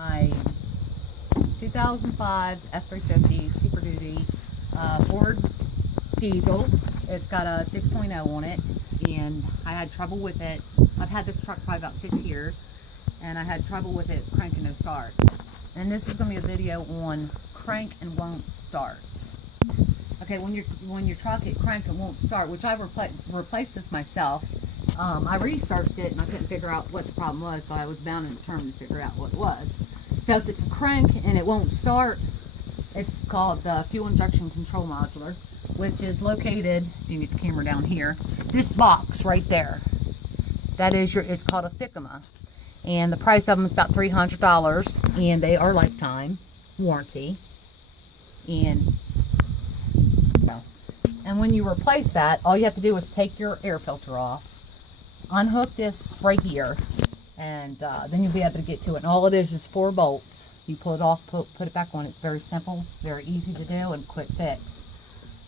My 2005 F-350 Super Duty Ford diesel. It's got a 6.0 on it, and I had trouble with it. I've had this truck probably about 6 years, and I had trouble with it cranking no start. And this is going to be a video on crank and won't start. Okay, when your truck it crank and won't start, which I replaced this myself. I researched it and I couldn't figure out what the problem was, but I was bound and determined to figure out what it was. So if it's a crank and it won't start, it's called the fuel injection control module, which is located, you can get the camera down here, this box right there. That is it's called a FICMA. And the price of them is about $300, and they are lifetime warranty. And when you replace that, all you have to do is take your air filter off, unhook this right here, and then you'll be able to get to it. And all it is 4 bolts. You pull it off, put it back on. It's very simple, very easy to do, and quick fix.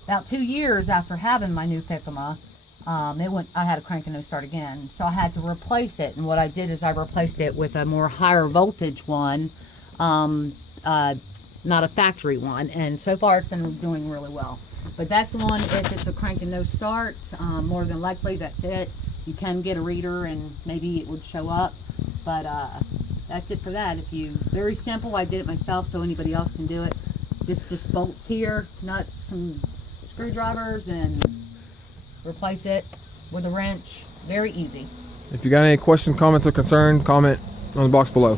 About 2 years after having my new FICMA, I had a crank and no start again, so I had to replace it. And what I did is I replaced it with a more higher voltage one, not a factory one, and so far it's been doing really well. But that's one, if it's a crank and no start, more than likely that's it. You can get a reader and maybe it would show up, but that's it for that. Very simple. I did it myself, so anybody else can do it. Just bolts here, nuts, some screwdrivers, and replace it with a wrench. Very easy. If you got any questions, comments, or concern, comment on the box below.